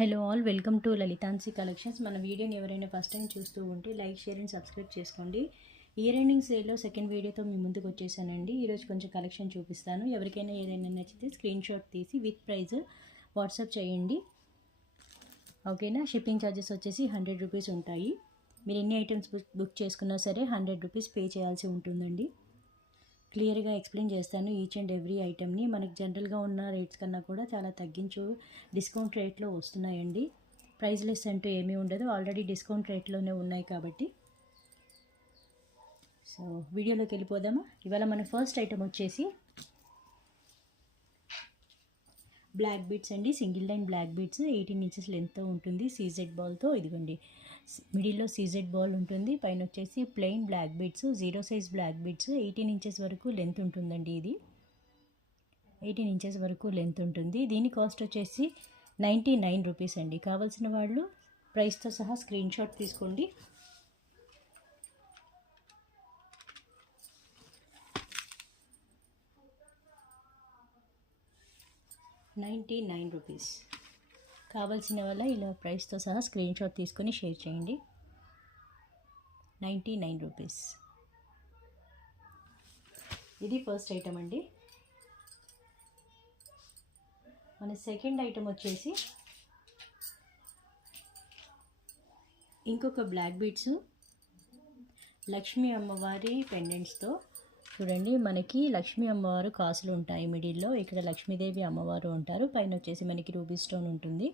Hello all, welcome to లలితాన్సీ collections. మన వీడియోని ఎవరైనా ఫస్ట్ టైం చూస్తూ ఉంటే లైక్, షేర్ అండ్ సబ్స్క్రైబ్ చేసుకోండి. ఇయర్ ఎండింగ్ సేల్లో సెకండ్ వీడియోతో మీ ముందుకు వచ్చేసానండి. ఈరోజు కొంచెం కలెక్షన్ చూపిస్తాను. ఎవరికైనా ఏదైనా నచ్చితే స్క్రీన్ షాట్ తీసి విత్ ప్రైజ్ వాట్సాప్ చేయండి. ఓకేనా. షిప్పింగ్ ఛార్జెస్ వచ్చేసి 100 రూపీస్ ఉంటాయి. మీరు ఎన్ని ఐటమ్స్ బుక్ చేసుకున్నా సరే 100 రూపీస్ పే చేయాల్సి ఉంటుందండి. క్లియర్గా ఎక్స్ప్లెయిన్ చేస్తాను ఈచ్ అండ్ ఎవ్రీ ఐటమ్ని. మనకి జనరల్గా ఉన్న రేట్స్ కన్నా కూడా చాలా తగ్గించు డిస్కౌంట్ రేట్లో వస్తున్నాయండి. ప్రైస్ లెస్ అంటూ ఏమీ ఉండదు, ఆల్రెడీ డిస్కౌంట్ రేట్లోనే ఉన్నాయి కాబట్టి. సో వీడియోలోకి వెళ్ళిపోదామా. ఇవాళ మన ఫస్ట్ ఐటమ్ వచ్చేసి బ్లాక్ బీడ్స్ అండి. Single line black beads 18 inches లెంత్తో ఉంటుంది. సీజెడ్ బాల్తో, ఇదిగోండి మిడిల్లో సీజెడ్ బాల్ ఉంటుంది. పైన వచ్చేసి plain black beads, 0 size black beads. 18 inches వరకు లెంత్ ఉంటుందండి. ఇది 18 ఇంచెస్ వరకు లెంత్ ఉంటుంది. దీని కాస్ట్ వచ్చేసి 99 రూపీస్ అండి. కావాల్సిన వాళ్ళు ప్రైస్తో సహా స్క్రీన్ షాట్ తీసుకోండి. ₹99 కావాల్సిన వల్ల ఇలా ప్రైస్తో సహా స్క్రీన్ షాట్ తీసుకొని షేర్ చేయండి. 99 రూపీస్. ఇది ఫస్ట్ ఐటమ్ అండి. మన సెకండ్ ఐటమ్ వచ్చేసి ఇంకొక బ్లాక్ బీడ్స్ లక్ష్మీ అమ్మవారి పెండెంట్స్తో. చూడండి, మనకి లక్ష్మీ అమ్మవారు కాసులు ఉంటాయి మిడిల్లో. ఇక్కడ లక్ష్మీదేవి అమ్మవారు ఉంటారు. పైన వచ్చేసి మనకి రూబీ స్టోన్ ఉంటుంది.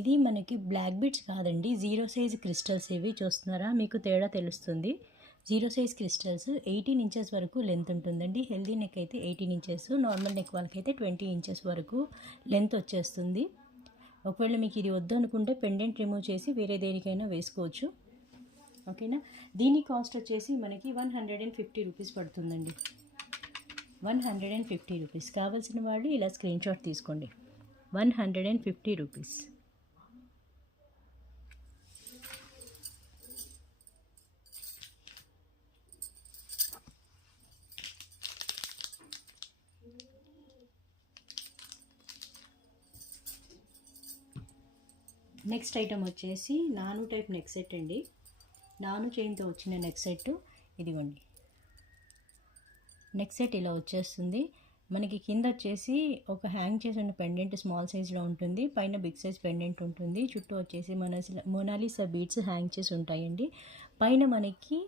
ఇది మనకి బ్లాక్ బీడ్స్ కాదండి, 0 సైజ్ క్రిస్టల్స్. ఇవి చూస్తున్నారా, మీకు తేడా తెలుస్తుంది. 0 సైజ్ క్రిస్టల్స్ 18 ఇంచెస్ వరకు లెంత్ ఉంటుందండి. హెల్దీ నెక్ అయితే 18 ఇంచెస్, నార్మల్ నెక్ వాళ్ళకైతే 20 ఇంచెస్ వరకు లెంత్ వచ్చేస్తుంది. ఒకవేళ మీకు ఇది వద్దు అనుకుంటే పెండెంట్ రిమూవ్ చేసి వేరే దేనికైనా వేసుకోవచ్చు. ఓకేనా. దీని కాస్ట్ వచ్చేసి మనకి 150 రూపీస్ పడుతుందండి. 150 రూపీస్. కావాల్సిన వాళ్ళు ఇలా స్క్రీన్ షాట్ తీసుకోండి. 150 రూపీస్. నెక్స్ట్ ఐటమ్ వచ్చేసి నాను టైప్ నెక్ సెట్ అండి. నాను చైన్తో వచ్చిన నెక్ సెట్. ఇదిగోండి, నెక్ సెట్ ఇలా వచ్చేస్తుంది. మనకి కింద వచ్చేసి ఒక హ్యాంగ్ చేసి ఉన్న పెండెంట్ స్మాల్ సైజ్లో ఉంటుంది. పైన బిగ్ సైజ్ పెండెంట్ ఉంటుంది. చుట్టూ వచ్చేసి మొనాలిసా బీడ్స్ హ్యాంగ్ చేసి ఉంటాయండి. పైన మనకి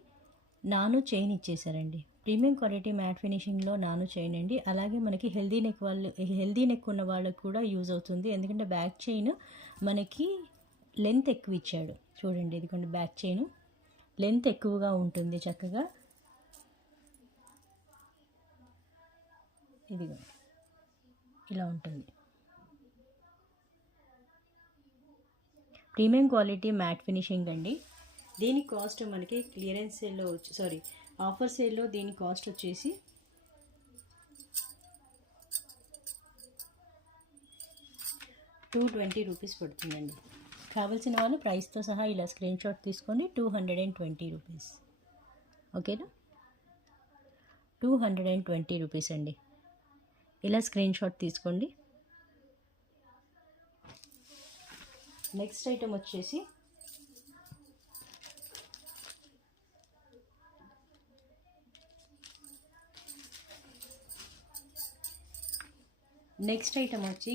నాను చైన్ ఇచ్చేసారండి. ప్రీమియం క్వాలిటీ మ్యాట్ ఫినిషింగ్లో నాను చైన్ అండి. అలాగే మనకి హెల్దీ నెక్ ఉన్న వాళ్ళకు కూడా యూజ్ అవుతుంది. ఎందుకంటే బ్యాక్ చైన్ మనకి లెంత్ ఎక్కువ ఇచ్చాడు. చూడండి, ఇదిగోండి బ్యాక్ చైన్ లెంత్ ఎక్కువగా ఉంటుంది. చక్కగా ఇదిగో ఇలా ఉంటుంది. ప్రీమియం క్వాలిటీ మ్యాట్ ఫినిషింగ్ అండి. దీని కాస్ట్ మనకి క్లియరెన్స్ సేల్లో ఆఫర్ సేల్లో దీని కాస్ట్ వచ్చేసి ₹220 రూపీస్ పడుతుందండి. కావాల్సిన వాళ్ళు ప్రైస్తో సహా ఇలా స్క్రీన్ షాట్ తీసుకోండి. 220 రూపీస్. ఓకేనా. 220 రూపీస్ అండి. ఇలా స్క్రీన్ షాట్ తీసుకోండి. నెక్స్ట్ ఐటమ్ వచ్చేసి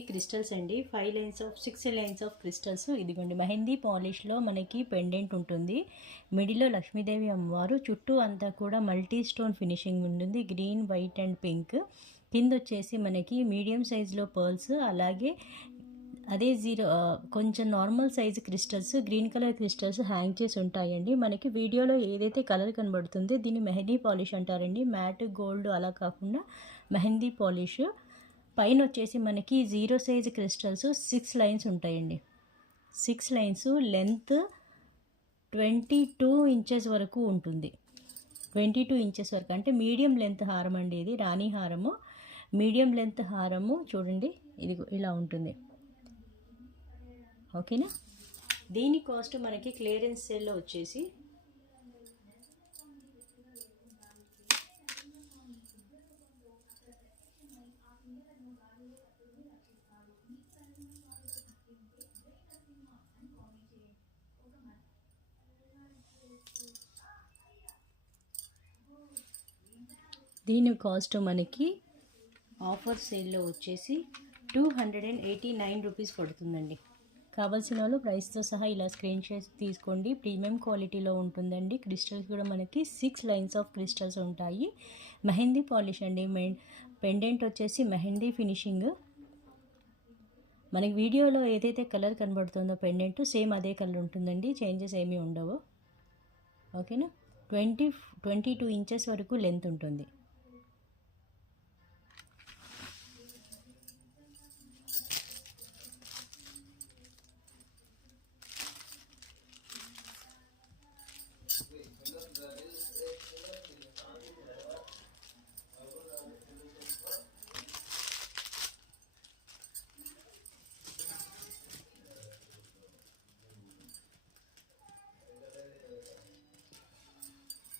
క్రిస్టల్స్ అండి. 6 లైన్స్ ఆఫ్ క్రిస్టల్స్. ఇదిగోండి మెహందీ పాలిష్లో మనకి పెండెంట్ ఉంటుంది. మిడిల్లో లక్ష్మీదేవి అమ్మవారు, చుట్టూ అంతా కూడా మల్టీ స్టోన్ ఫినిషింగ్ ఉంటుంది. Green, white and pink. కింద వచ్చేసి మనకి మీడియం సైజులో పర్ల్స్, అలాగే అదే కొంచెం normal size crystals, green colour crystals hang చేసి ఉంటాయండి. మనకి వీడియోలో ఏదైతే కలర్ కనబడుతుందో దీన్ని మెహందీ పాలిష్ అంటారండి. మ్యాట్ గోల్డ్ అలా కాకుండా మెహందీ పాలిష్. పైన వచ్చేసి మనకి 0 సైజ్ క్రిస్టల్స్ 6 లైన్స్ ఉంటాయండి. 6 లైన్స్. లెంత్ 22 ఇంచెస్ వరకు ఉంటుంది. 22 ఇంచెస్ వరకు అంటే మీడియం లెంత్ హారం అండి. ఇది రాణి హారము, మీడియం లెంత్ హారము. చూడండి, ఇది ఇలా ఉంటుంది. ఓకేనా. దీని కాస్ట్ మనకి క్లియరెన్స్ సేల్లో వచ్చేసి దీని కాస్ట్ మనకి ఆఫర్ సేల్లో వచ్చేసి 289 రూపీస్ పడుతుందండి. కావాల్సిన వాళ్ళు ప్రైస్తో సహా ఇలా స్క్రీన్ షాట్ తీసుకోండి. ప్రీమియం క్వాలిటీలో ఉంటుందండి. క్రిస్టల్స్ కూడా మనకి 6 లైన్స్ ఆఫ్ క్రిస్టల్స్ ఉంటాయి. మెహందీ పాలిష్ అండి. పెండెంట్ వచ్చేసి మెహందీ ఫినిషింగ్. మనకి వీడియోలో ఏదైతే కలర్ కనబడుతుందో పెండెంట్ సేమ్ అదే కలర్ ఉంటుందండి, చేంజెస్ ఏమీ ఉండవు. ఓకేనా. 22 ఇంచెస్ వరకు లెంత్ ఉంటుంది.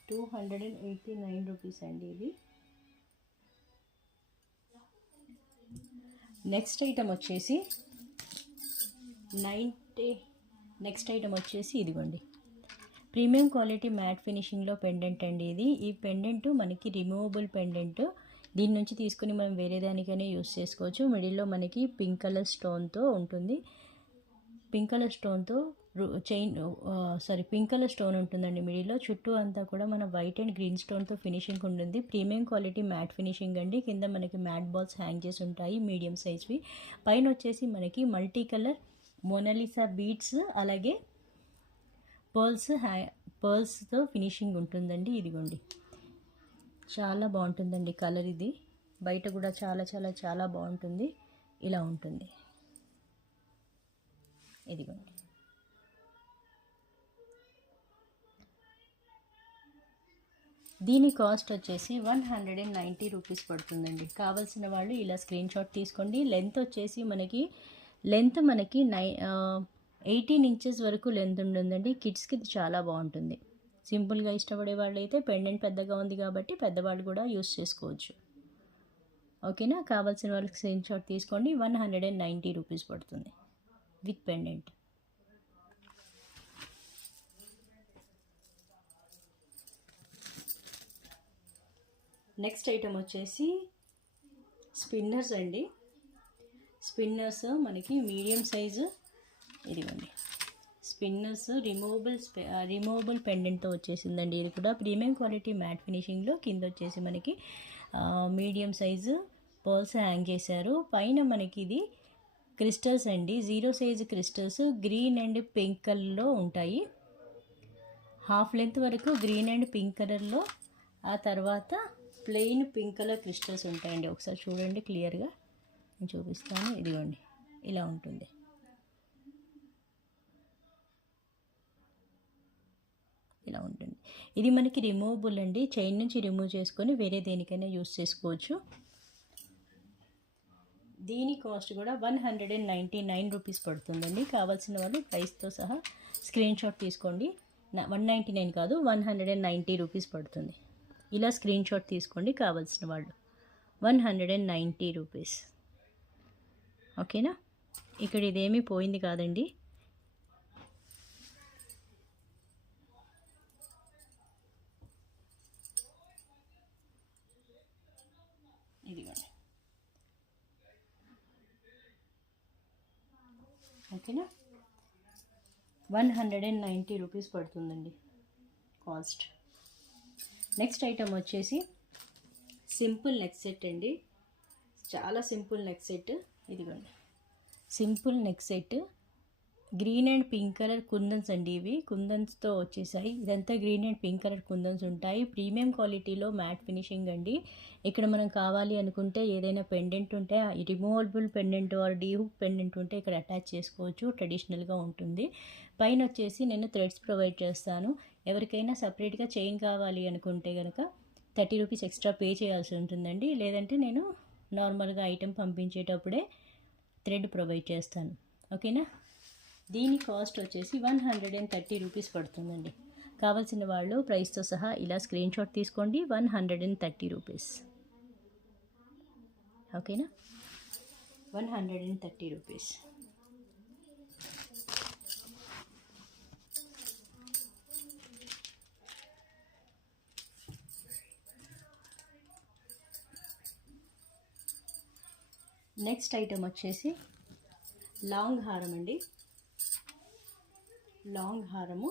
₹289 అండి ఇది. నెక్స్ట్ ఐటమ్ వచ్చేసి ఇదిగోండి, ప్రీమియం క్వాలిటీ మ్యాట్ ఫినిషింగ్లో పెండెంట్ అండి ఇది. ఈ పెండెంట్ మనకి రిమూవబుల్ పెండెంట్. దీని నుంచి తీసుకుని మనం వేరే దానికైనా యూస్ చేసుకోవచ్చు. మిడిల్లో మనకి పింక్ కలర్ స్టోన్తో ఉంటుంది. పింక్ కలర్ స్టోన్ ఉంటుందండి మిడిల్లో. చుట్టూ అంతా కూడా మన వైట్ అండ్ గ్రీన్ స్టోన్తో ఫినిషింగ్ ఉంటుంది. ప్రీమియం క్వాలిటీ మ్యాట్ ఫినిషింగ్ అండి. కింద మనకి మ్యాట్ బాల్స్ హ్యాంగ్ చేసి ఉంటాయి, మీడియం సైజ్వి. పైన వచ్చేసి మనకి మల్టీ కలర్ మోనాలిసా బీడ్స్, అలాగే పర్ల్స్తో ఫినిషింగ్ ఉంటుందండి. ఇదిగోండి, చాలా బాగుంటుందండి కలర్ ఇది. బయట కూడా చాలా చాలా చాలా బాగుంటుంది. ఇలా ఉంటుంది. ఇదిగోండి, దీని కాస్ట్ వచ్చేసి 190 రూపీస్ పడుతుందండి. కావాల్సిన వాళ్ళు ఇలా స్క్రీన్ షాట్ తీసుకోండి. లెంత్ వచ్చేసి మనకి 18 ఇంచెస్ వరకు లెంత్ ఉంటుందండి. కిడ్స్కి ఇది చాలా బాగుంటుంది. సింపుల్గా ఇష్టపడే వాళ్ళు అయితే పెండెంట్ పెద్దగా ఉంది కాబట్టి పెద్దవాళ్ళు కూడా యూస్ చేసుకోవచ్చు. ఓకేనా. కావాల్సిన వాళ్ళకి స్క్రీన్ షాట్ తీసుకోండి. 190 రూపీస్ పడుతుంది విత్ పెండెంట్. నెక్స్ట్ ఐటమ్ వచ్చేసి స్పిన్నర్స్ అండి. స్పిన్నర్స్ మనకి మీడియం సైజు. ఇదిగోండి, స్పిన్నర్స్ రిమూవబుల్ పెండెంట్తో వచ్చేసిందండి. ఇది కూడా ప్రీమియం క్వాలిటీ మ్యాట్ ఫినిషింగ్లో. కింద వచ్చేసి మనకి మీడియం సైజు పర్ల్స్ హ్యాంగ్ చేశారు. పైన మనకి ఇది క్రిస్టల్స్ అండి, 0 size crystals green and pink కలర్లో ఉంటాయి. హాఫ్ లెంత్ వరకు గ్రీన్ అండ్ పింక్ కలర్లో, ఆ తర్వాత ప్లెయిన్ పింక్ కలర్ క్రిస్టల్స్ ఉంటాయండి. ఒకసారి చూడండి క్లియర్గా, నేను చూపిస్తాను. ఇదిగోండి, ఇలా ఉంటుంది. ఇలా ఉంటుంది. ఇది మనకి రిమూవబుల్ అండి. చైన్ నుంచి రిమూవ్ చేసుకొని వేరే దేనికైనా యూస్ చేసుకోవచ్చు. దీని కాస్ట్ కూడా 199 రూపీస్ పడుతుందండి. కావాల్సిన వాళ్ళు ప్రైస్తో సహా స్క్రీన్ షాట్ తీసుకోండి. 199 కాదు, 190 రూపీస్ పడుతుంది. ఇలా స్క్రీన్ షాట్ తీసుకోండి కావాల్సిన వాళ్ళు. 190 రూపీస్. ఓకేనా. ఇక్కడ ఇదేమీ పోయింది కాదండి. ఇదిగోండి. ఓకేనా. 190 రూపీస్ పడుతుందండి కాస్ట్. నెక్స్ట్ ఐటమ్ వచ్చేసి సింపుల్ నెక్ సెట్ అండి. చాలా సింపుల్ నెక్ సెట్. ఇదిగోండి, simple neck set. Green and pink colour kundans అండి. ఇవి కుందన్స్తో వచ్చేసాయి. ఇదంతా green and pink colour kundans ఉంటాయి. ప్రీమియం క్వాలిటీలో మ్యాట్ ఫినిషింగ్ అండి. ఇక్కడ మనం కావాలి అనుకుంటే ఏదైనా పెండెంట్ ఉంటే removable pendant or D hook pendant ఉంటే ఇక్కడ అటాచ్ చేసుకోవచ్చు. ట్రెడిషనల్గా ఉంటుంది. పైన వచ్చేసి నేను థ్రెడ్స్ ప్రొవైడ్ చేస్తాను. ఎవరికైనా సపరేట్గా చైన్ కావాలి అనుకుంటే కనుక 30 రూపీస్ ఎక్స్ట్రా పే చేయాల్సి ఉంటుందండి. లేదంటే నేను నార్మల్గా ఐటెం పంపించేటప్పుడే థ్రెడ్ ప్రొవైడ్ చేస్తాను. ఓకేనా. దీని కాస్ట్ వచ్చేసి 130 రూపీస్ పడుతుందండి. కావాల్సిన వాళ్ళు ప్రైస్తో సహా ఇలా స్క్రీన్ షాట్ తీసుకోండి. 130 రూపీస్. ఓకేనా. 130 రూపీస్. నెక్స్ట్ ఐటమ్ వచ్చేసి లాంగ్ హారం అండి. లాంగ్ హారము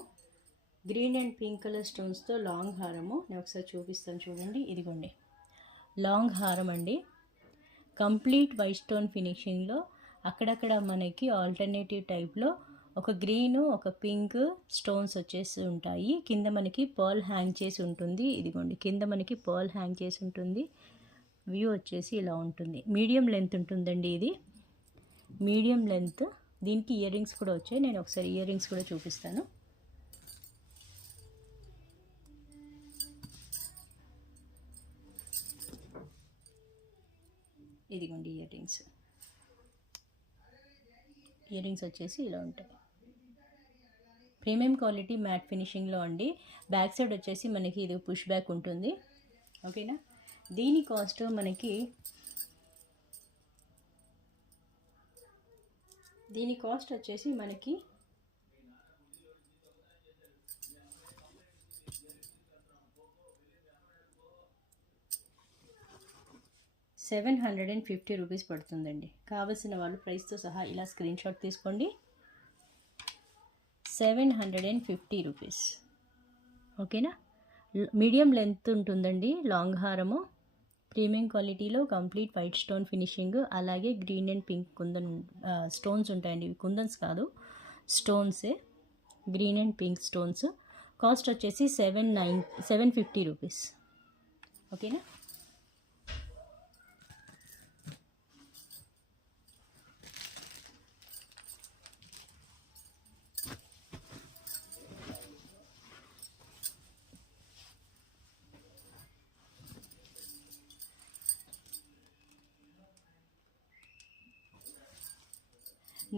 గ్రీన్ అండ్ పింక్ కలర్ స్టోన్స్తో లాంగ్ హారము. నేను ఒకసారి చూపిస్తాను చూడండి. ఇదిగోండి లాంగ్ హారం అండి. కంప్లీట్ వైట్ స్టోన్ ఫినిషింగ్లో అక్కడక్కడ మనకి ఆల్టర్నేటివ్ టైప్లో ఒక గ్రీను ఒక పింక్ స్టోన్స్ వచ్చేసి ఉంటాయి. కింద మనకి పర్ల్ హ్యాంగ్ చేసి ఉంటుంది. ఇదిగోండి కింద మనకి పర్ల్ హ్యాంగ్ చేసి ఉంటుంది. వ్యూ వచ్చేసి ఇలా ఉంటుంది. మీడియం లెంత్ ఉంటుందండి. ఇది మీడియం లెంత్. దీనికి ఇయర్ రింగ్స్ కూడా వచ్చాయి. నేను ఒకసారి ఇయర్ రింగ్స్ కూడా చూపిస్తాను. ఇదిగోండి ఇయర్ రింగ్స్. ఇయర్ రింగ్స్ వచ్చేసి ఇలా ఉంటాయి. ప్రీమియం క్వాలిటీ మ్యాట్ ఫినిషింగ్లో అండి. బ్యాక్ సైడ్ వచ్చేసి మనకి ఇది పుష్ బ్యాక్ ఉంటుంది. ఓకేనా. దీని కాస్ట్ మనకి వచ్చేసి మనకి ₹750 పడుతుందండి. కావలసిన వాళ్ళు ప్రైస్తో సహా ఇలా స్క్రీన్ షాట్ తీసుకోండి. ₹750. ఓకేనా. మీడియం లెంత్ ఉంటుందండి లాంగ్ హారము. ప్రీమియం క్వాలిటీలో కంప్లీట్ వైట్ స్టోన్ ఫినిషింగ్, అలాగే green and pink kundan stones ఉంటాయండి. ఇవి కుందన్స్ కాదు, స్టోన్సే. Green and pink stones. Cost వచ్చేసి ₹750. ఓకేనా.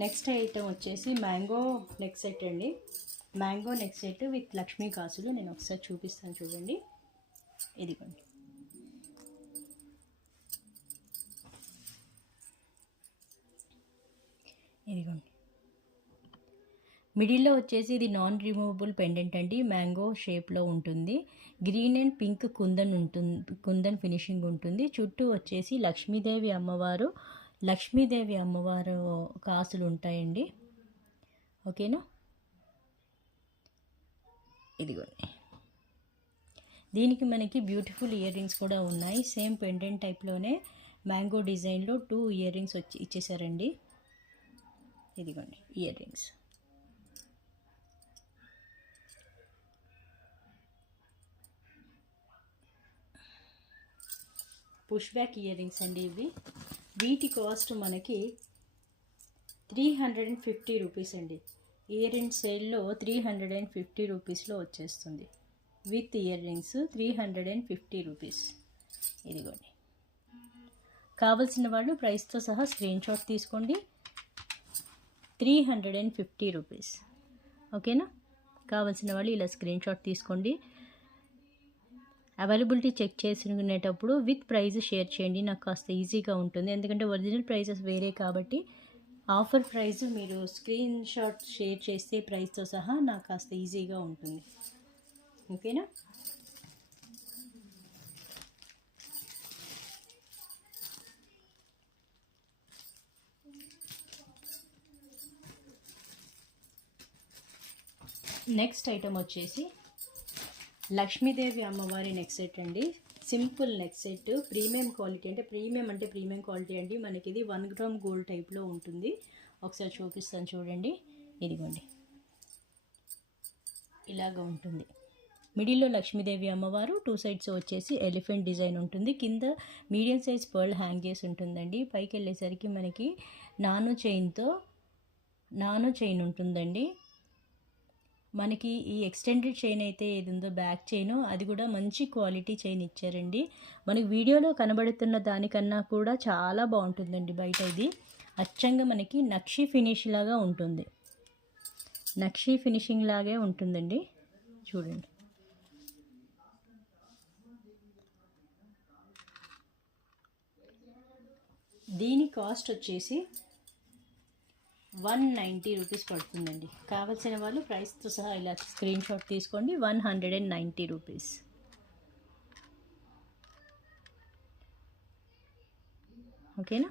నెక్స్ట్ ఐటమ్ వచ్చేసి మ్యాంగో నెక్ సెట్ అండి. Mango neck set with Lakshmi కాసులు. నేను ఒకసారి చూపిస్తాను చూడండి. ఇదిగోండి. ఇదిగోండి మిడిల్లో వచ్చేసి ఇది నాన్ రిమూవబుల్ పెండెంట్ అండి. మ్యాంగో షేప్లో ఉంటుంది. Green and pink kundan finishing ఉంటుంది. చుట్టూ వచ్చేసి లక్ష్మీదేవి అమ్మవారు కాసులు ఉంటాయండి. ఓకేనా. ఇదిగోండి. దీనికి మనకి బ్యూటిఫుల్ ఇయర్ రింగ్స్ కూడా ఉన్నాయి. సేమ్ పెండెంట్ టైప్లోనే మ్యాంగో డిజైన్లో 2 ఇయర్ రింగ్స్ ఇచ్చేసారండి. ఇదిగోండి earrings. Push back ear rings అండి ఇవి. వీటి కాస్ట్ మనకి ₹350 అండి. ఇయర్ రింగ్స్ సేల్లో ₹350లో వచ్చేస్తుంది. With ear rings ₹350. ఇదిగోండి. కావలసిన వాళ్ళు ప్రైస్తో సహా స్క్రీన్ షాట్ తీసుకోండి. ₹350. ఓకేనా. కావలసిన వాళ్ళు ఇలా స్క్రీన్ షాట్ తీసుకోండి. అవైలబిలిటీ చెక్ చేసుకునేటప్పుడు విత్ ప్రైస్ షేర్ చేయండి. నాకు కాస్త ఈజీగా ఉంటుంది. ఎందుకంటే ఒరిజినల్ ప్రైసెస్ వేరే కాబట్టి ఆఫర్ ప్రైస్ మీరు స్క్రీన్ షాట్ షేర్ చేస్తే ప్రైస్తో సహా నాకు కాస్త ఈజీగా ఉంటుంది. ఓకేనా. నెక్స్ట్ ఐటమ్ వచ్చేసి లక్ష్మీదేవి అమ్మవారి నెక్ సెట్ అండి. Simple neck set. Premium quality అంటే ప్రీమియం క్వాలిటీ అండి. మనకి ఇది 1 గ్రామ్ గోల్డ్ టైప్లో ఉంటుంది. ఒకసారి చూపిస్తాను చూడండి. ఇదిగోండి ఇలాగ ఉంటుంది. మిడిల్లో లక్ష్మీదేవి అమ్మవారు, 2 సైడ్స్ వచ్చేసి ఎలిఫెంట్ డిజైన్ ఉంటుంది. కింద మీడియం సైజ్ పర్ల్ హ్యాంగ్ చేసి ఉంటుందండి. పైకి వెళ్ళేసరికి మనకి నాను చైన్ ఉంటుందండి. మనకి ఈ ఎక్స్టెండెడ్ చైన్ అయితే ఏది ఉందో బ్యాక్ చైన్, అది కూడా మంచి క్వాలిటీ చైన్ ఇచ్చారండి. మనకి వీడియోలో కనబడుతున్న దానికన్నా కూడా చాలా బాగుంటుందండి. బయట ఇది అచ్చంగా మనకి నక్షి ఫినిష్ లాగా ఉంటుంది. నక్షి ఫినిషింగ్ లాగే ఉంటుందండి. చూడండి. దీని కాస్ట్ వచ్చేసి ₹190 పడుతుందండి. కావాల్సిన వాళ్ళు ప్రైస్తో సహా ఇలా స్క్రీన్ షాట్ తీసుకోండి. ₹190. ఓకేనా.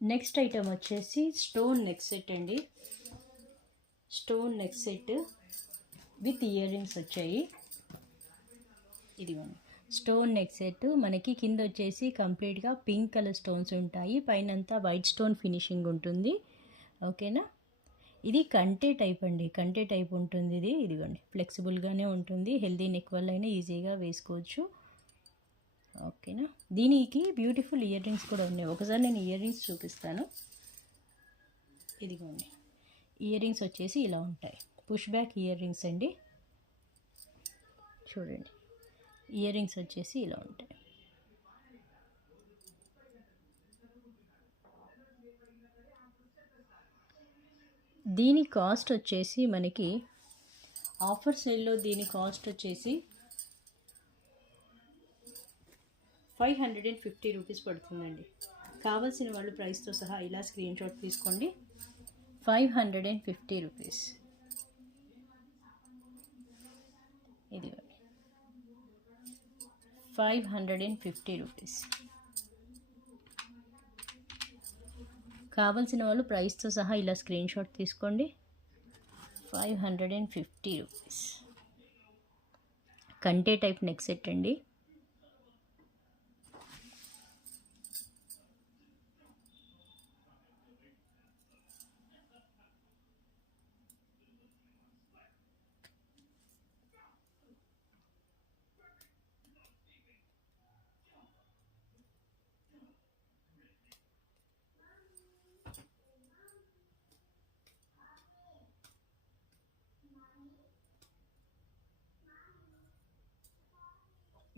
నెక్స్ట్ ఐటమ్ వచ్చేసి స్టోన్ నెక్ సెట్ అండి. Stone neck set with ear rings వచ్చాయి. ఇదిగోండి స్టోన్ నెక్ సెట్. మనకి కింద వచ్చేసి కంప్లీట్గా పింక్ కలర్ స్టోన్స్ ఉంటాయి, పైనంతా వైట్ స్టోన్ ఫినిషింగ్ ఉంటుంది. ఓకేనా. ఇది కంటే టైప్ అండి, కంటే టైప్ ఉంటుంది ఇది. ఇదిగోండి ఫ్లెక్సిబుల్గానే ఉంటుంది, హెల్దీ నెక్ వల్ల అయినా ఈజీగా వేసుకోవచ్చు. ఓకేనా. దీనికి బ్యూటిఫుల్ ఇయర్ రింగ్స్ కూడా ఉన్నాయి. ఒకసారి నేను ఇయర్ రింగ్స్ చూపిస్తాను. ఇదిగోండి ఇయర్ రింగ్స్ వచ్చేసి ఇలా ఉంటాయి, పుష్ బ్యాక్ ఇయర్ రింగ్స్ అండి. చూడండి ఇయర్ రింగ్స్ వచ్చేసి ఇలా ఉంటాయి. దీని కాస్ట్ వచ్చేసి మనకి ఆఫర్ సేల్లో దీని కాస్ట్ వచ్చేసి 550 రూపీస్ పడుతుందండి. కావాల్సిన వాళ్ళు ప్రైస్తో సహా ఇలా స్క్రీన్ షాట్ తీసుకోండి. 550 రూపీస్. ఇది 550 రూపీస్. కావాల్సిన వాళ్ళు ప్రైస్తో సహా ఇలా స్క్రీన్ షాట్ తీసుకోండి. 550 రూపీస్. కంటే టైప్ నెక్ సెట్ అండి.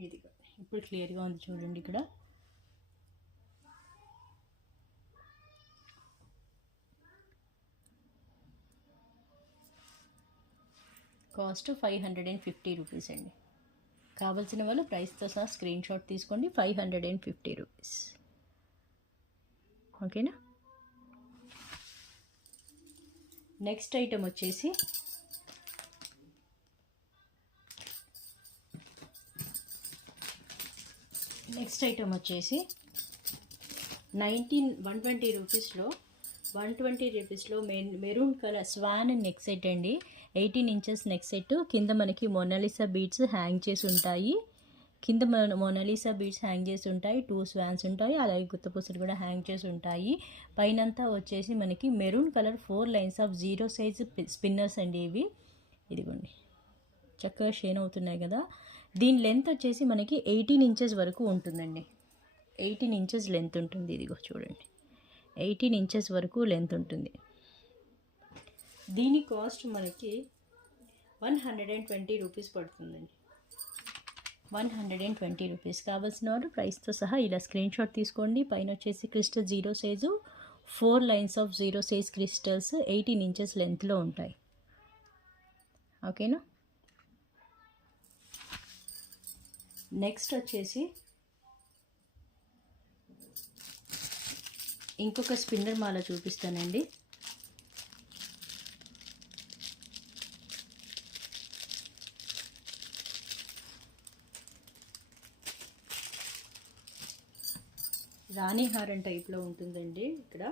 ఇది ఇప్పుడు క్లియర్గా ఉంది చూడండి. ఇక్కడ కాస్ట్ 550 రూపీస్ అండి. కావాల్సిన వాళ్ళు ప్రైస్తో సహా స్క్రీన్ షాట్ తీసుకోండి. 550 రూపీస్. ఓకేనా. నెక్స్ట్ ఐటమ్ వచ్చేసి నెక్స్ట్ ఐటమ్ వచ్చేసి 120 రూపీస్లో 120 రూపీస్లో maroon colour swan neck set అండి. 18 ఇంచెస్ నెక్ సెట్. కింద మనకి మోనాలిసా బీడ్స్ హ్యాంగ్ చేసి ఉంటాయి. కింద మోనాలిసా బీడ్స్ హ్యాంగ్ చేసి ఉంటాయి. 2 స్వాన్స్ ఉంటాయి, అలాగే గుత్తపూసలు కూడా హ్యాంగ్ చేసి ఉంటాయి. పైనంతా వచ్చేసి మనకి maroon colour 4 lines of 0 size spinners అండి ఇవి. ఇదిగోండి చక్కగా షేన్ అవుతున్నాయి కదా. దీని లెంత్ వచ్చేసి మనకి 18 ఇంచెస్ వరకు ఉంటుందండి. 18 ఇంచెస్ లెంత్ ఉంటుంది. ఇదిగో చూడండి 18 ఇంచెస్ వరకు లెంత్ ఉంటుంది. దీని కాస్ట్ మనకి 120 రూపీస్ పడుతుందండి. 120 రూపీస్. కావాల్సిన వాళ్ళు ప్రైస్తో సహా ఇలా స్క్రీన్ షాట్ తీసుకోండి. పైన వచ్చేసి crystal 0 size 4 lines of 0 size crystals 18 inches లెంత్లో ఉంటాయి. ఓకేనా. నెక్స్ట్ వచ్చేసి ఇంకొక స్పిన్నర్ మాల చూపిస్తానండి. రాణి హారం టైప్లో ఉంటుందండి. ఇక్కడ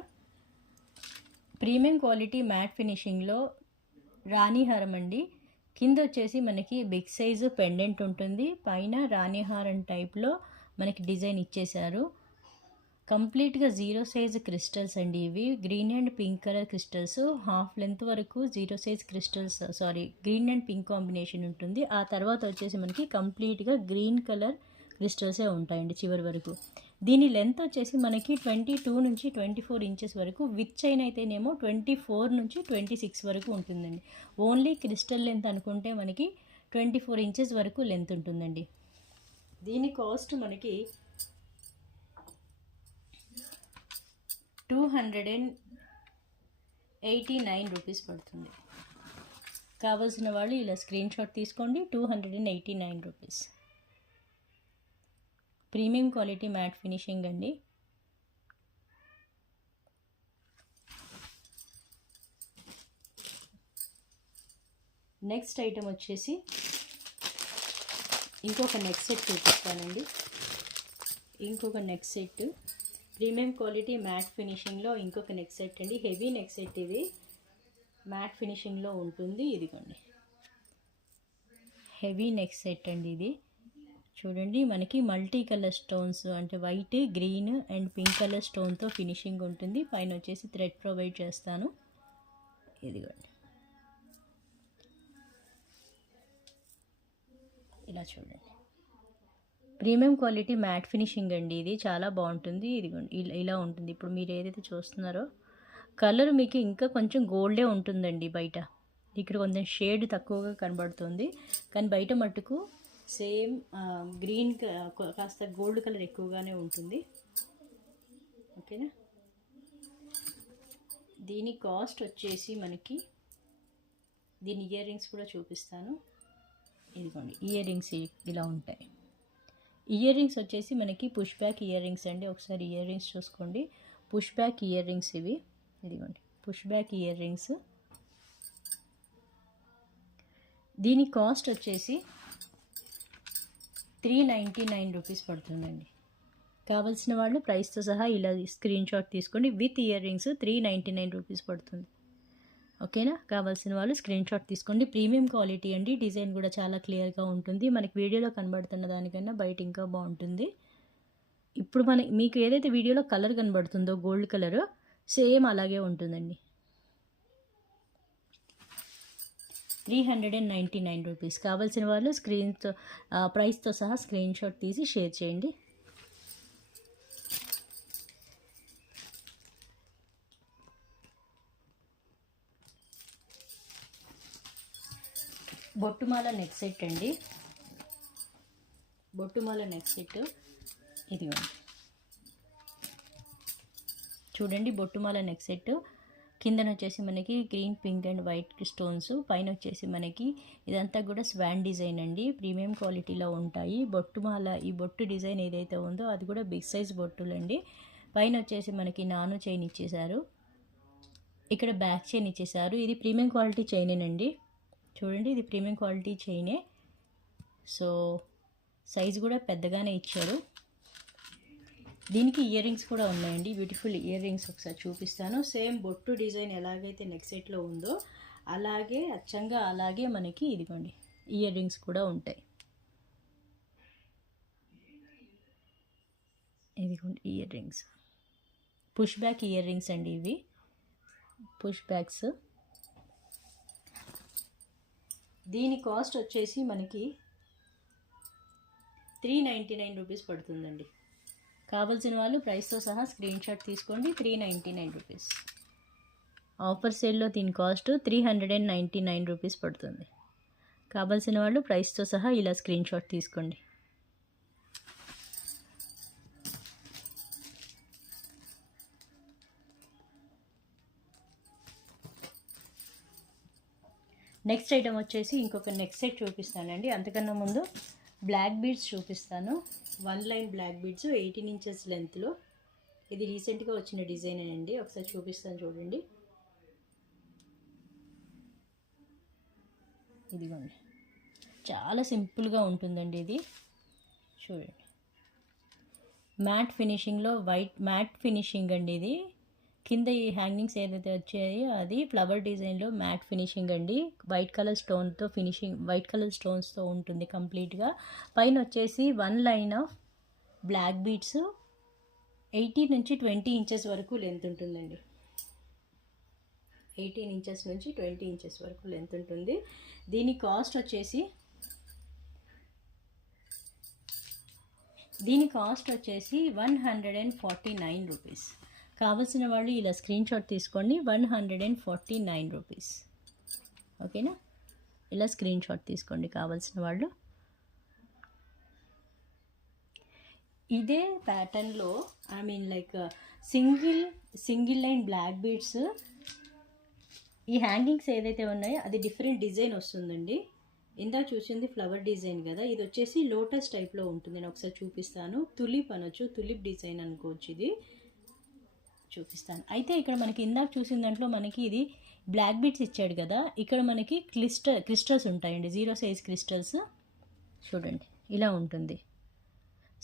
ప్రీమియం క్వాలిటీ మ్యాట్ ఫినిషింగ్లో రాణి హారం అండి. కింద వచ్చేసి మనకి బిగ్ సైజు పెండెంట్ ఉంటుంది. పైన రాణి హారం టైప్లో మనకి డిజైన్ ఇచ్చేశారు. కంప్లీట్గా 0 సైజ్ క్రిస్టల్స్ అండి ఇవి. Green and pink colour crystals. Half length వరకు 0 size crystals green and pink combination ఉంటుంది. ఆ తర్వాత వచ్చేసి మనకి కంప్లీట్గా గ్రీన్ కలర్ క్రిస్టల్సే ఉంటాయండి చివరి వరకు. దీని లెంత్ వచ్చేసి మనకి 22 నుంచి 24 ఇంచెస్ వరకు, విత్ చైన్ అయితేనేమో 24 నుంచి 26 వరకు ఉంటుందండి. ఓన్లీ క్రిస్టల్ లెంత్ అనుకుంటే మనకి 24 ఇంచెస్ వరకు లెంత్ ఉంటుందండి. దీని కాస్ట్ మనకి 289 రూపీస్ పడుతుంది. కావాల్సిన వాళ్ళు ఇలా స్క్రీన్ షాట్ తీసుకోండి. 289 rupees. Premium quality matte finishing అండి. నెక్స్ట్ ఐటమ్ వచ్చేసి ఇంకొక నెక్ సెట్ చూపిస్తానండి. ఇంకొక neck set premium quality matte ఫినిషింగ్లో ఇంకొక నెక్ సెట్ అండి. హెవీ నెక్ సెట్ ఇది, మ్యాట్ ఫినిషింగ్లో ఉంటుంది. ఇదిగోండి హెవీ నెక్ సెట్ అండి ఇది. చూడండి మనకి మల్టీ కలర్ స్టోన్స్ అంటే white, green and pink colour స్టోన్తో ఫినిషింగ్ ఉంటుంది. పైన వచ్చేసి థ్రెడ్ ప్రొవైడ్ చేస్తాను. ఇదిగోండి ఇలా చూడండి, ప్రీమియం క్వాలిటీ మ్యాట్ ఫినిషింగ్ అండి ఇది. చాలా బాగుంటుంది. ఇదిగోండి ఇలా ఉంటుంది. ఇప్పుడు మీరు ఏదైతే చూస్తున్నారో కలర్ మీకు ఇంకా కొంచెం గోల్డే ఉంటుందండి. బయట ఇక్కడ కొంచెం షేడ్ తక్కువగా కనబడుతుంది, కానీ బయట మట్టుకు సేమ్ గ్రీన్ కాస్త గోల్డ్ కలర్ ఎక్కువగానే ఉంటుంది. ఓకేనా. దీని కాస్ట్ వచ్చేసి మనకి, దీని ఇయర్ రింగ్స్ కూడా చూపిస్తాను. ఇదిగోండి ఇయర్ రింగ్స్ ఇలా ఉంటాయి. ఇయర్ రింగ్స్ వచ్చేసి మనకి పుష్ బ్యాక్ ఇయర్ రింగ్స్ అండి. ఒకసారి ఇయర్ రింగ్స్ చూసుకోండి. పుష్ బ్యాక్ ఇయర్ రింగ్స్ ఇవి. ఇదిగోండి పుష్ బ్యాక్ ఇయర్ రింగ్స్. దీని కాస్ట్ వచ్చేసి 399 రూపీస్ పడుతుందండి. కావాల్సిన వాళ్ళు ప్రైస్తో సహా ఇలా స్క్రీన్ షాట్ తీసుకోండి. విత్ ఇయర్ రింగ్స్ 399 రూపీస్ పడుతుంది. ఓకేనా. కావాల్సిన వాళ్ళు స్క్రీన్ షాట్ తీసుకోండి. ప్రీమియం క్వాలిటీ అండి. డిజైన్ కూడా చాలా క్లియర్గా ఉంటుంది. మనకి వీడియోలో కనబడుతున్న దానికన్నా బయట ఇంకా బాగుంటుంది. ఇప్పుడు మీకు ఏదైతే వీడియోలో కలర్ కనబడుతుందో గోల్డ్ కలర్, సేమ్ అలాగే ఉంటుందండి. 399 రూపీస్. కావాల్సిన వాళ్ళు ప్రైస్తో సహా స్క్రీన్ షాట్ తీసి షేర్ చేయండి. బొట్టుమాల నెక్ సెట్ అండి. బొట్టుమాల నెక్ సెట్ ఇదిగోండి. చూడండి బొట్టుమాల నెక్ సెట్. కిందన వచ్చేసి మనకి green, pink and white stones, పైన వచ్చేసి మనకి ఇదంతా కూడా స్వాన్ డిజైన్ అండి. ప్రీమియం క్వాలిటీలో ఉంటాయి. బొట్టుమాల ఈ బొట్టు డిజైన్ ఏదైతే ఉందో అది కూడా బిగ్ సైజ్ బొట్టులండి. పైన వచ్చేసి మనకి నాను చైన్ ఇచ్చేసారు, ఇక్కడ బ్యాక్ చైన్ ఇచ్చేసారు. ఇది ప్రీమియం క్వాలిటీ చైనేనండి. చూడండి ఇది ప్రీమియం క్వాలిటీ చైనే. సో సైజ్ కూడా పెద్దగానే ఇచ్చారు. దీనికి ఇయర్ రింగ్స్ కూడా ఉన్నాయండి. బ్యూటిఫుల్ ఇయర్ రింగ్స్ ఒకసారి చూపిస్తాను. సేమ్ బొట్టు డిజైన్ ఎలాగైతే నెక్ సెట్లో ఉందో అలాగే అచ్చంగా అలాగే మనకి ఇదిగోండి ఇయర్ రింగ్స్ కూడా ఉంటాయి. ఇదిగోండి earrings, push back ear rings అండి ఇవి. Push backs. దీని కాస్ట్ వచ్చేసి మనకి 399 రూపీస్ పడుతుందండి. కావాల్సిన వాళ్ళు ప్రైస్తో సహా స్క్రీన్ షాట్ తీసుకోండి. 399 రూపీస్. ఆఫర్ సేల్లో దీని కాస్ట్ 399 రూపీస్ పడుతుంది. కావాల్సిన వాళ్ళు ప్రైస్తో సహా ఇలా స్క్రీన్ షాట్ తీసుకోండి. నెక్స్ట్ ఐటమ్ వచ్చేసి ఇంకొక నెక్ సెట్ చూపిస్తానండి. అంతకన్నా ముందు బ్లాక్ బీడ్స్ చూపిస్తాను. 1 లైన్ బ్లాక్ బీడ్స్ 18 ఇంచెస్ లెంత్లో. ఇది రీసెంట్గా వచ్చిన డిజైన్ అండి. ఒకసారి చూపిస్తాను చూడండి. ఇదిగోండి చాలా సింపుల్గా ఉంటుందండి ఇది. చూడండి మ్యాట్ ఫినిషింగ్లో, వైట్ మ్యాట్ ఫినిషింగ్ అండి ఇది. కింద ఈ హ్యాంగింగ్స్ ఏదైతే వచ్చాయో అది ఫ్లవర్ డిజైన్లో మ్యాట్ ఫినిషింగ్ అండి. వైట్ కలర్ స్టోన్తో ఫినిషింగ్, వైట్ కలర్ స్టోన్స్తో ఉంటుంది కంప్లీట్గా. పైన వచ్చేసి 1 లైన్ ఆఫ్ బ్లాక్ బీడ్స్ 18 నుంచి 20 ఇంచెస్ వరకు లెంత్ ఉంటుందండి. 18 ఇంచెస్ నుంచి 20 ఇంచెస్ వరకు లెంత్ ఉంటుంది. దీని కాస్ట్ వచ్చేసి 149 రూపీస్. కావాల్సిన వాళ్ళు ఇలా స్క్రీన్ షాట్ తీసుకోండి. 149 రూపీస్. ఓకేనా. ఇలా స్క్రీన్ షాట్ తీసుకోండి కావాల్సిన వాళ్ళు. ఇదే ప్యాటర్న్లో like single line black beads, ఈ హ్యాంగింగ్స్ ఏదైతే ఉన్నాయో అది డిఫరెంట్ డిజైన్ వస్తుందండి. ఇందాక చూసింది ఫ్లవర్ డిజైన్ కదా, ఇది వచ్చేసి లోటస్ టైప్లో ఉంటుంది. నేను ఒకసారి చూపిస్తాను. తులిప్ అనొచ్చు, తులిప్ డిజైన్ అనుకోవచ్చు. ఇది చూపిస్తాను. అయితే ఇక్కడ మనకి ఇందాక చూసిన దాంట్లో మనకి ఇది బ్లాక్ బీడ్స్ ఇచ్చాడు కదా, ఇక్కడ మనకి క్రిస్టల్స్ ఉంటాయండి. 0 సైజ్ క్రిస్టల్స్. చూడండి ఇలా ఉంటుంది.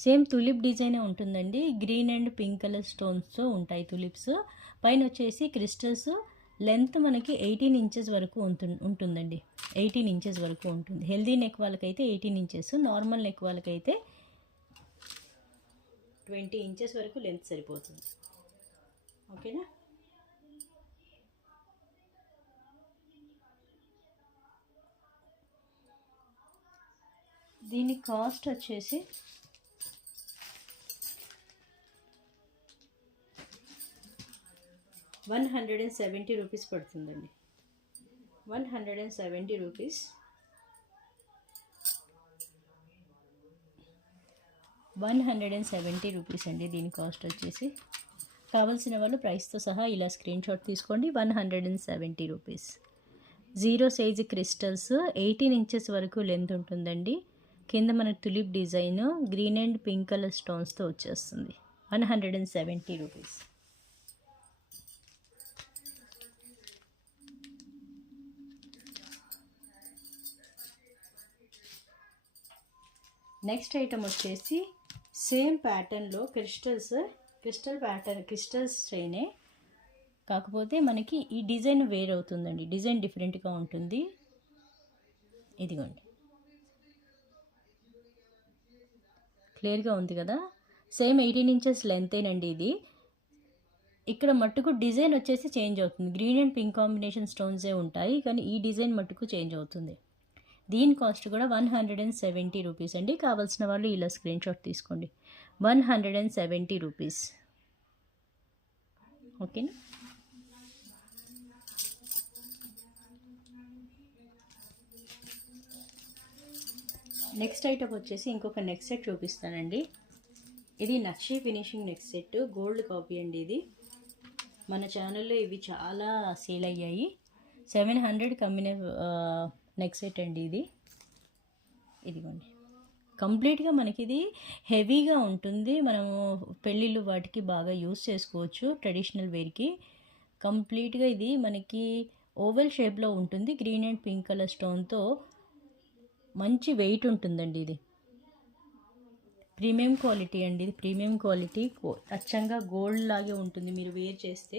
సేమ్ తులిప్ డిజైనే ఉంటుందండి. గ్రీన్ అండ్ పింక్ కలర్ స్టోన్స్తో ఉంటాయి తులిప్స్. పైన వచ్చేసి క్రిస్టల్స్. లెంత్ మనకి 18 ఇంచెస్ వరకు ఉంటుందండి. 18 ఇంచెస్ వరకు ఉంటుంది. హెల్దీ నెక్ వాళ్ళకైతే 18 ఇంచెస్, నార్మల్ నెక్ వాళ్ళకైతే 20 ఇంచెస్ వరకు లెంత్ సరిపోతుంది. ఓకేనా. దీని కాస్ట్ వచ్చేసి ₹170 పడుతుందండి. 170 రూపీస్. 170 రూపీస్ అండి దీని కాస్ట్ వచ్చేసి. కావాల్సిన వాళ్ళు ప్రైస్తో సహా ఇలా స్క్రీన్ షాట్ తీసుకోండి. 170 రూపీస్. 0 సైజు క్రిస్టల్స్, 18 ఇంచెస్ వరకు లెంత్ ఉంటుందండి. కింద మన tulip design green and pink colour స్టోన్స్తో వచ్చేస్తుంది. 170 రూపీస్. నెక్స్ట్ ఐటమ్ వచ్చేసి సేమ్ ప్యాటర్న్లో క్రిస్టల్స్ చైనే, కాకపోతే మనకి ఈ డిజైన్ వేర్ అవుతుందండి. డిజైన్ డిఫరెంట్గా ఉంటుంది. ఇదిగోండి, క్లియర్గా ఉంది కదా. సేమ్ 18 ఇంచెస్ లెంతేనండి ఇది. ఇక్కడ మట్టుకు డిజైన్ వచ్చేసి చేంజ్ అవుతుంది. గ్రీన్ అండ్ పింక్ కాంబినేషన్ స్టోన్సే ఉంటాయి, కానీ ఈ డిజైన్ మట్టుకు చేంజ్ అవుతుంది. దీని కాస్ట్ కూడా 170 రూపీస్ అండి. కావాల్సిన వాళ్ళు ఇలా స్క్రీన్ షాట్ తీసుకోండి. 170 రూపీస్. ఓకేనా. నెక్స్ట్ ఐటమ్ వచ్చేసి ఇంకొక నెక్ సెట్ చూపిస్తానండి. ఇది nakshi finishing neck set, gold copy అండి. ఇది మన ఛానల్లో ఇవి చాలా సేల్ అయ్యాయి. 700 కమ్మిన నెక్ సెట్ అండి ఇది. ఇదిగోండి, కంప్లీట్గా మనకి ఇది హెవీగా ఉంటుంది. మనము పెళ్ళిళ్ళు వాటికి బాగా యూస్ చేసుకోవచ్చు, ట్రెడిషనల్ వేర్కి. కంప్లీట్గా ఇది మనకి ఓవెల్ షేప్లో ఉంటుంది. గ్రీన్ అండ్ పింక్ కలర్ స్టోన్తో మంచి వెయిట్ ఉంటుందండి. ఇది ప్రీమియం క్వాలిటీ అండి. ఇది ప్రీమియం క్వాలిటీ, అచ్చంగా గోల్డ్ లాగే ఉంటుంది మీరు వేర్ చేస్తే.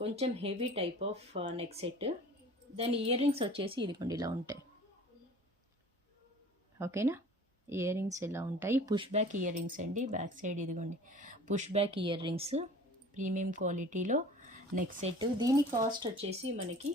కొంచెం heavy type of neck set. దాని ఇయర్ రింగ్స్ వచ్చేసి ఇదిగోండి ఇలా ఉంటాయి. ఓకేనా. ఇయర్ రింగ్స్ ఇలా ఉంటాయి. పుష్ బ్యాక్ ఇయర్ రింగ్స్ అండి. బ్యాక్ సైడ్ ఇదిగోండి push back ear rings, premium క్వాలిటీలో నెక్ సెట్. దీని కాస్ట్ వచ్చేసి మనకి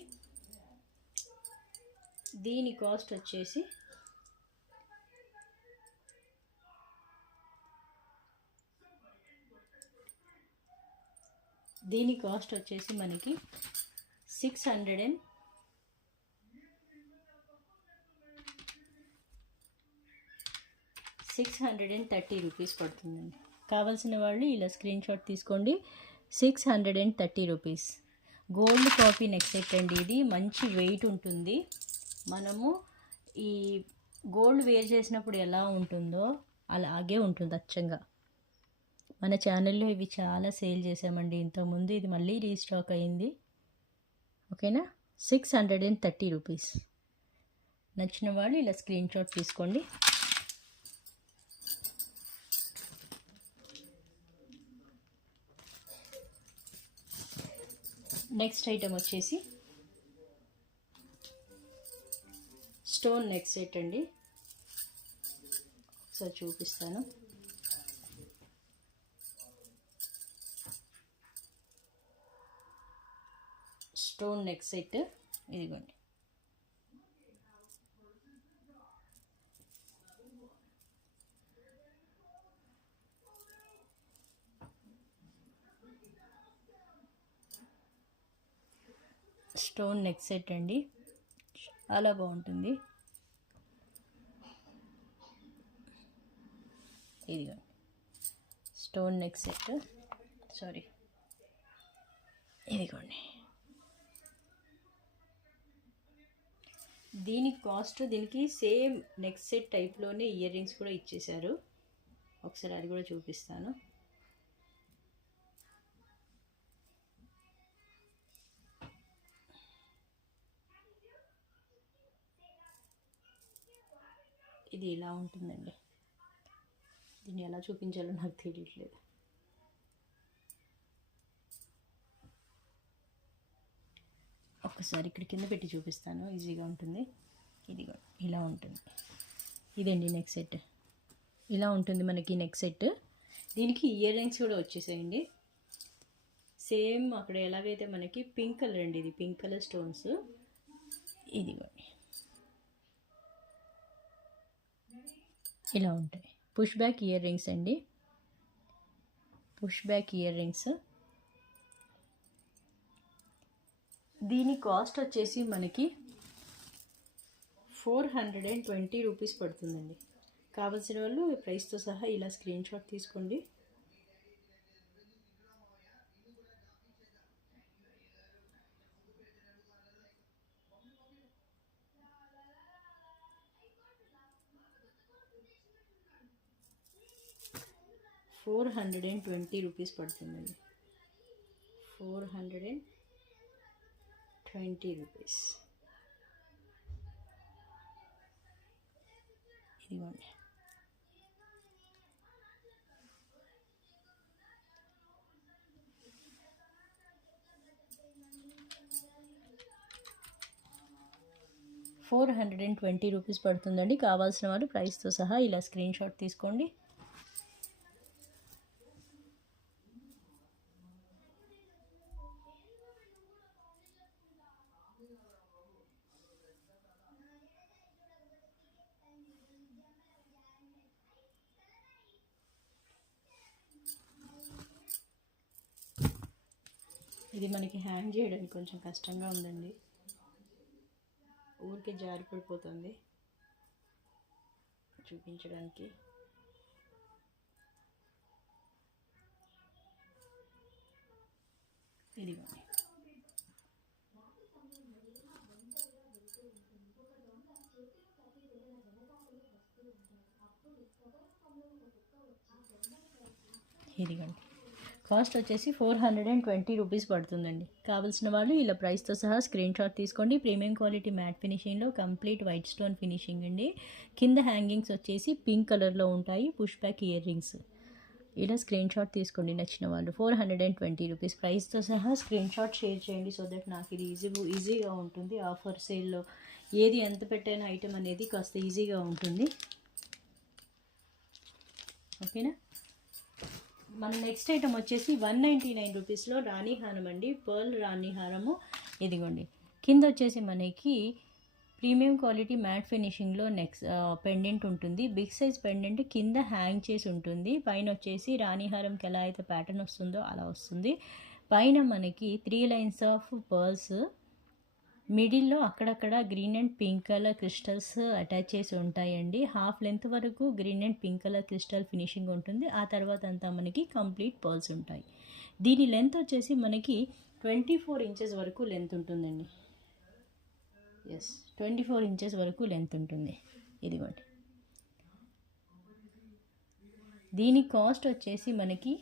630 రూపీస్ పడుతుందండి. కావాల్సిన వాళ్ళు ఇలా స్క్రీన్ షాట్ తీసుకోండి. 630 rupees. Gold copy neck set అండి. ఇది మంచి వెయిట్ ఉంటుంది. మనము ఈ గోల్డ్ వేర్ చేసినప్పుడు ఎలా ఉంటుందో అలాగే ఉంటుంది అచ్చంగా. మన ఛానల్లో ఇవి చాలా సేల్ చేసామండి ఇంతకుముందు. ఇది మళ్ళీ రీస్టాక్ అయింది. ఓకేనా. 630 రూపీస్. నచ్చిన వాళ్ళు ఇలా స్క్రీన్ షాట్ తీసుకోండి. నెక్స్ట్ ఐటమ్ వచ్చేసి స్టోన్ నెక్ సెట్ అండి. ఒకసారి చూపిస్తాను. స్టోన్ నెక్ సెట్ ఇదిగోండి. స్టోన్ నెక్ సెట్ అండి, చాలా బాగుంటుంది. ఇదిగోండి స్టోన్ నెక్ సెట్. ఇదిగోండి. దీని కాస్ట్, దీనికి సేమ్ నెక్ సెట్ టైప్లోనే ఇయర్ రింగ్స్ కూడా ఇచ్చేశారు. ఒకసారి అది కూడా చూపిస్తాను. ఇది ఇలా ఉంటుందండి. దీన్ని ఎలా చూపించాలో నాకు తెలియట్లేదు. ఒక్కసారి ఇక్కడ కింద పెట్టి చూపిస్తాను, ఈజీగా ఉంటుంది. ఇదిగో ఇలా ఉంటుంది. ఇదండి నెక్ సెట్. ఇలా ఉంటుంది మనకి నెక్ సెట్. దీనికి ఇయర్ రింగ్స్ కూడా వచ్చేసాయండి. సేమ్ అక్కడ ఎలాగైతే మనకి పింక్ కలర్ అండి, ఇది పింక్ కలర్ స్టోన్స్. ఇదిగోండి ఇలా ఉంటాయి. పుష్ బ్యాక్ ఇయర్ రింగ్స్ అండి, పుష్ బ్యాక్ ఇయర్ రింగ్స్. దీని కాస్ట్ వచ్చేసి మనకి 420 రూపీస్ పడుతుందండి. కావాల్సిన వాళ్ళు ప్రైస్తో సహా ఇలా స్క్రీన్ షాట్ తీసుకోండి. ₹420 పడుతుందండి. 420 రూపీస్. ఇదిగోండి. ₹420 పడుతుందండి. కావాల్సిన వాళ్ళు ప్రైస్తో సహా ఇలా స్క్రీన్ షాట్ తీసుకోండి. ఇది మనకి హ్యాంగ్ చేయడానికి కొంచెం కష్టంగా ఉందండి, ఊరికే జారి పడిపోతుంది చూపించడానికి. ఇదిగోండి. ఇదిగోండి. కాస్ట్ వచ్చేసి 420 రూపీస్ పడుతుందండి. కావాల్సిన వాళ్ళు ఇలా ప్రైస్తో సహా స్క్రీన్ షాట్ తీసుకోండి. ప్రీమియం క్వాలిటీ మ్యాట్ ఫినిషింగ్లో కంప్లీట్ వైట్ స్టోన్ ఫినిషింగ్ అండి. కింద హ్యాంగింగ్స్ వచ్చేసి పింక్ కలర్లో ఉంటాయి, పుష్ బ్యాక్ ఇయర్ రింగ్స్. ఇలా స్క్రీన్ షాట్ తీసుకోండి నచ్చిన వాళ్ళు. 420 రూపీస్ ప్రైస్తో సహా స్క్రీన్ షాట్ షేర్ చేయండి, సో దట్ నాకు ఇది ఈజీగా ఉంటుంది. ఆఫర్ సేల్లో ఏది ఎంత పెట్టైన ఐటమ్ అనేది కాస్త ఈజీగా ఉంటుంది. ఓకేనా. మన నెక్స్ట్ ఐటమ్ వచ్చేసి 199 రూపీస్లో రాణి హారం అండి, పర్ల్ రాణి హారము. ఇదిగోండి. కింద వచ్చేసి మనకి ప్రీమియం క్వాలిటీ మ్యాట్ ఫినిషింగ్లో పెండెంట్ ఉంటుంది. బిగ్ సైజ్ పెండెంట్ కింద హ్యాంగ్ చేసి ఉంటుంది. పైన వచ్చేసి రాణి హారంకి ఎలా అయితే ప్యాటర్న్ వస్తుందో అలా వస్తుంది. పైన మనకి 3 లైన్స్ ఆఫ్ పర్ల్స్, మిడిల్లో అక్కడక్కడ green and pink colour crystals attach చేసి ఉంటాయండి. హాఫ్ లెంత్ వరకు green and pink colour crystal finishing ఉంటుంది. ఆ తర్వాత అంతా మనకి కంప్లీట్ పర్ల్స్ ఉంటాయి. దీని లెంత్ వచ్చేసి మనకి 24 ఇంచెస్ వరకు లెంత్ ఉంటుందండి. 24 ఇంచెస్ వరకు లెంత్ ఉంటుంది. ఇదిగోండి. దీని కాస్ట్ వచ్చేసి మనకి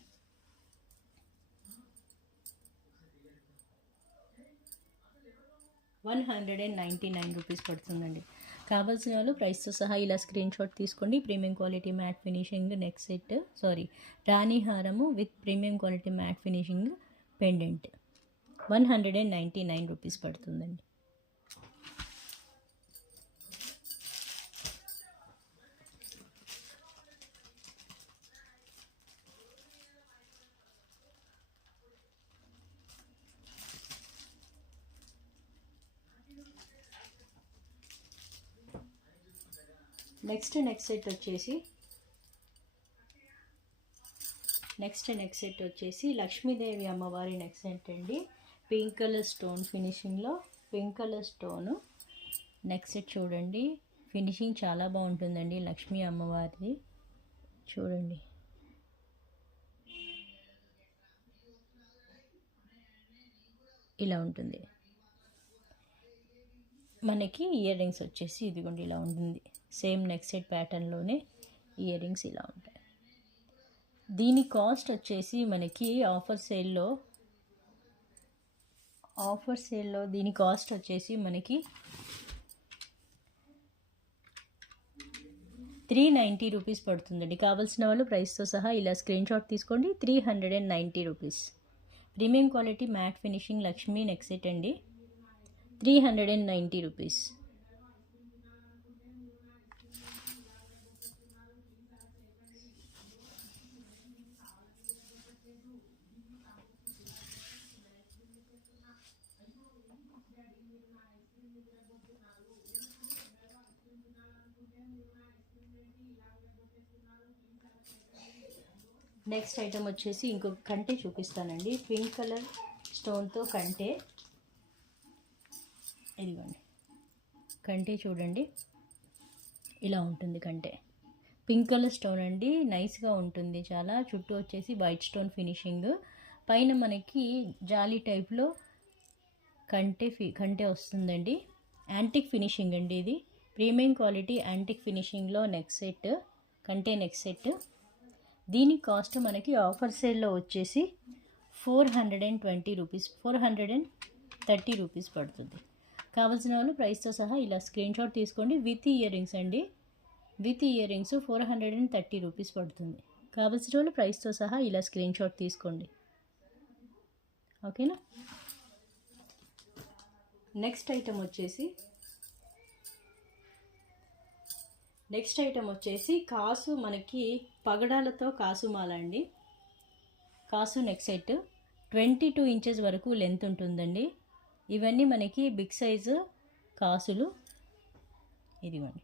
199 రూపీస్ పడుతుందండి. కావాల్సిన వాళ్ళు ప్రైస్తో సహా ఇలా స్క్రీన్ షాట్ తీసుకోండి. Premium quality matte finishing neck set, రాణి హారము with premium quality matte finishing pendant 199 rupees పడుతుందండి. నెక్స్ట్ నెక్ సెట్ వచ్చేసి లక్ష్మీదేవి అమ్మవారి నెక్ సెట్ అండి. పింక్ కలర్ స్టోన్ ఫినిషింగ్లో pink colour stone neck set. చూడండి, ఫినిషింగ్ చాలా బాగుంటుందండి లక్ష్మీ అమ్మవారిది. చూడండి, ఇలా ఉంటుంది. మనకి ఇయర్ రింగ్స్ వచ్చేసి ఇదిగోండి ఇలా ఉంటుంది. సేమ్ నెక్ సెట్ ప్యాటర్న్లోనే ఇయర్ రింగ్స్ ఇలా ఉంటాయి. దీని కాస్ట్ వచ్చేసి మనకి ఆఫర్ సేల్లో దీని కాస్ట్ వచ్చేసి మనకి 390 రూపీస్ పడుతుందండి. కావాల్సిన వాళ్ళు ప్రైస్తో సహా ఇలా స్క్రీన్ షాట్ తీసుకోండి. 390 rupees. Premium quality matte finishing Lakshmi neck set అండి. 390 రూపీస్. నెక్స్ట్ ఐటమ్ వచ్చేసి ఇంకొక కంటే చూపిస్తానండి. పింక్ కలర్ స్టోన్తో కంటే. ఇదిగోండి కంటే చూడండి, ఇలా ఉంటుంది కంటే. పింక్ కలర్ స్టోన్ అండి, నైస్గా ఉంటుంది చాలా. చుట్టూ వచ్చేసి వైట్ స్టోన్ ఫినిషింగ్, పైన మనకి జాలీ టైప్లో కంటే వస్తుందండి. యాంటిక్ ఫినిషింగ్ అండి ఇది. ప్రీమియం క్వాలిటీ యాంటిక్ ఫినిషింగ్లో నెక్ సెట్, కంటే నెక్ సెట్. దీని కాస్ట్ మనకి ఆఫర్ సేల్లో వచ్చేసి 420 రూపీస్, 430 రూపీస్ పడుతుంది. కావాల్సిన వాళ్ళు ప్రైస్తో సహా ఇలా స్క్రీన్ షాట్ తీసుకోండి. విత్ ఇయర్ రింగ్స్ అండి, విత్ ఇయర్ రింగ్స్ 430 రూపీస్ పడుతుంది. కావాల్సిన వాళ్ళు ప్రైస్తో సహా ఇలా స్క్రీన్ షాట్ తీసుకోండి. ఓకేనా. నెక్స్ట్ ఐటమ్ వచ్చేసి కాసు, మనకి పగడాలతో కాసు మాల అండి. కాసు నెక్ సెట్ 22 ఇంచెస్ వరకు లెంత్ ఉంటుందండి. ఇవన్నీ మనకి బిగ్ సైజు కాసులు. ఇదిగోండి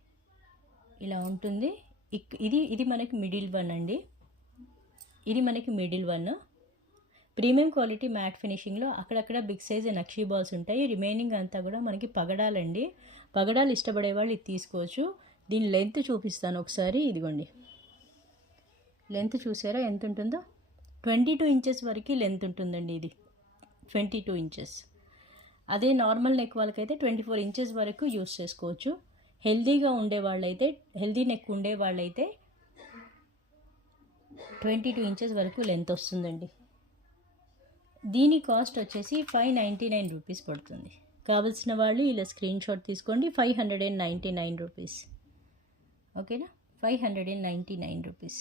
ఇలా ఉంటుంది. ఇది మనకి మిడిల్ వన్ అండి. ఇది మనకి middle one. Premium quality matte ఫినిషింగ్లో అక్కడక్కడ బిగ్ సైజ్ నక్షీ బాల్స్ ఉంటాయి. రిమైనింగ్ అంతా కూడా మనకి పగడాలండి. పగడాలు ఇష్టపడే వాళ్ళు ఇది తీసుకోవచ్చు. దీని లెంత్ చూపిస్తాను ఒకసారి. ఇదిగోండి లెంత్ చూసారా ఎంత ఉంటుందో? 22 ఇంచెస్ వరకు లెంత్ ఉంటుందండి ఇది, 22 ఇంచెస్. అదే నార్మల్ నెక్ వాళ్ళకైతే 24 ఇంచెస్ వరకు యూస్ చేసుకోవచ్చు. హెల్దీగా ఉండేవాళ్ళైతే, హెల్దీ నెక్ ఉండే వాళ్ళైతే 22 ఇంచెస్ వరకు లెంత్ వస్తుందండి. దీని కాస్ట్ వచ్చేసి 599 రూపీస్ పడుతుంది. కావాల్సిన వాళ్ళు ఇలా స్క్రీన్ షాట్ తీసుకోండి. 599 రూపీస్. ఓకేనా, 599 రూపీస్.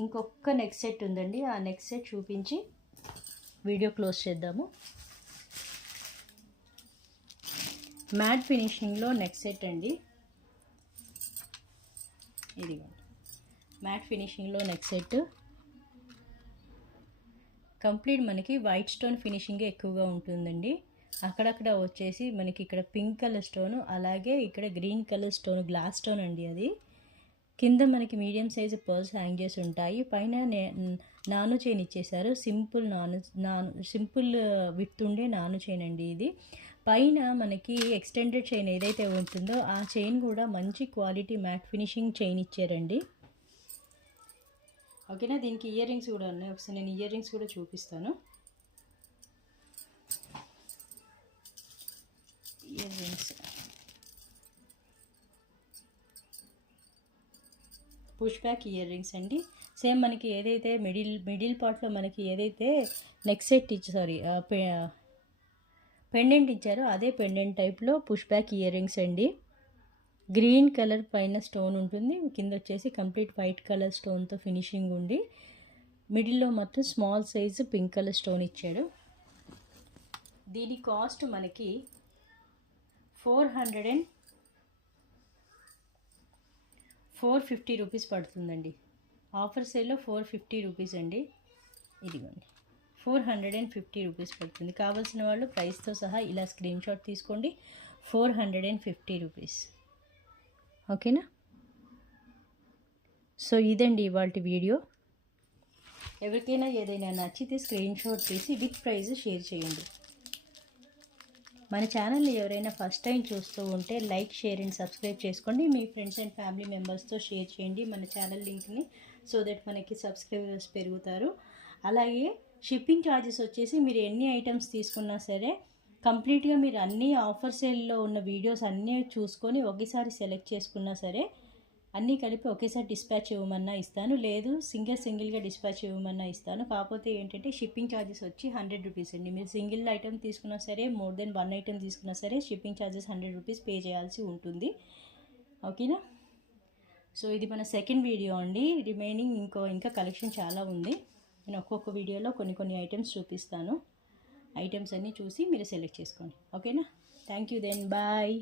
ఇంకొక నెక్ సెట్ ఉందండి. ఆ నెక్ సెట్ చూపించి వీడియో క్లోజ్ చేద్దాము. మ్యాట్ ఫినిషింగ్లో నెక్ సెట్ అండి. ఇదిగోండి మ్యాట్ ఫినిషింగ్లో నెక్ సెట్. కంప్లీట్ మనకి వైట్ స్టోన్ ఫినిషింగే ఎక్కువగా ఉంటుందండి. అక్కడక్కడ వచ్చేసి మనకి ఇక్కడ పింక్ కలర్ స్టోను, అలాగే ఇక్కడ green colour stone, glass stone అండి అది. కింద మనకి మీడియం సైజు పర్ల్స్ హ్యాంగ్ చేసి ఉంటాయి. పైన నాను చైన్ ఇచ్చేసారు. సింపుల్ విత్ ఉండే నాను చైన్ అండి ఇది. పైన మనకి ఎక్స్టెండెడ్ చైన్ ఏదైతే ఉంటుందో ఆ చైన్ కూడా మంచి క్వాలిటీ మ్యాట్ ఫినిషింగ్ చైన్ ఇచ్చారండి. ఓకేనా. దీనికి ఇయర్ రింగ్స్ కూడా ఉన్నాయి. ఒకసారి నేను ఇయర్ రింగ్స్ కూడా చూపిస్తాను. Ear rings push back ear rings అండి. సేమ్ మనకి ఏదైతే మిడిల్ పార్ట్లో మనకి ఏదైతే నెక్ సెట్ పెండెంట్ ఇచ్చారో అదే పెండెంట్ టైప్లో పుష్ బ్యాక్ ఇయర్ రింగ్స్ అండి. గ్రీన్ కలర్ పైన స్టోన్ ఉంటుంది, కింద వచ్చేసి కంప్లీట్ వైట్ కలర్ స్టోన్తో ఫినిషింగ్ ఉండి మిడిల్లో మొత్తం small size pink colour stone ఇచ్చాడు. దీని కాస్ట్ మనకి 450 రూపీస్ పడుతుందండి. ఆఫర్ సేల్లో 450 రూపీస్ అండి. ఇదిగోండి 450 రూపీస్ పడుతుంది. కావాల్సిన వాళ్ళు ప్రైస్తో సహా ఇలా స్క్రీన్ షాట్ తీసుకోండి. 450 రూపీస్. ఓకేనా. సో ఇదండి ఇవాల్టి వీడియో. ఎవరికైనా ఏదైనా నచ్చితే స్క్రీన్ షాట్ తీసి విత్ ప్రైజ్ షేర్ చేయండి. మన ఛానల్ని ఎవరైనా ఫస్ట్ టైం చూస్తూ ఉంటే లైక్, షేర్ అండ్ సబ్స్క్రైబ్ చేసుకోండి. మీ ఫ్రెండ్స్ అండ్ ఫ్యామిలీ మెంబర్స్తో షేర్ చేయండి మన ఛానల్ లింక్ని, సో దట్ మనకి సబ్స్క్రైబర్స్ పెరుగుతారు. అలాగే షిప్పింగ్ ఛార్జెస్ వచ్చేసి మీరు ఎన్ని ఐటమ్స్ తీసుకున్నా సరే కంప్లీట్గా మీరు అన్ని ఆఫర్ సేల్లో ఉన్న వీడియోస్ అన్నీ చూసుకొని ఒకేసారి సెలెక్ట్ చేసుకున్నా సరే అన్నీ కలిపి ఒకేసారి డిస్పాచ్ ఇవ్వమన్నా ఇస్తాను, లేదు సింగిల్గా డిస్పాచ్ ఇవ్వమన్నా ఇస్తాను. కాకపోతే ఏంటంటే షిప్పింగ్ ఛార్జెస్ వచ్చి 100 రూపీస్ అండి. మీరు సింగిల్ ఐటమ్ తీసుకున్నా సరే, మోర్ దెన్ 1 ఐటమ్ తీసుకున్నా సరే షిప్పింగ్ ఛార్జెస్ 100 రూపీస్ పే చేయాల్సి ఉంటుంది. ఓకేనా? సో ఇది మన సెకండ్ వీడియో అండి. రిమైనింగ్ ఇంకా కలెక్షన్ చాలా ఉంది. నేను ఒక్కొక్క వీడియోలో కొన్ని ఐటమ్స్ చూపిస్తాను. ఐటమ్స్ అన్నీ చూసి మీరు సెలెక్ట్ చేసుకోండి. ఓకేనా? Thank you then, bye.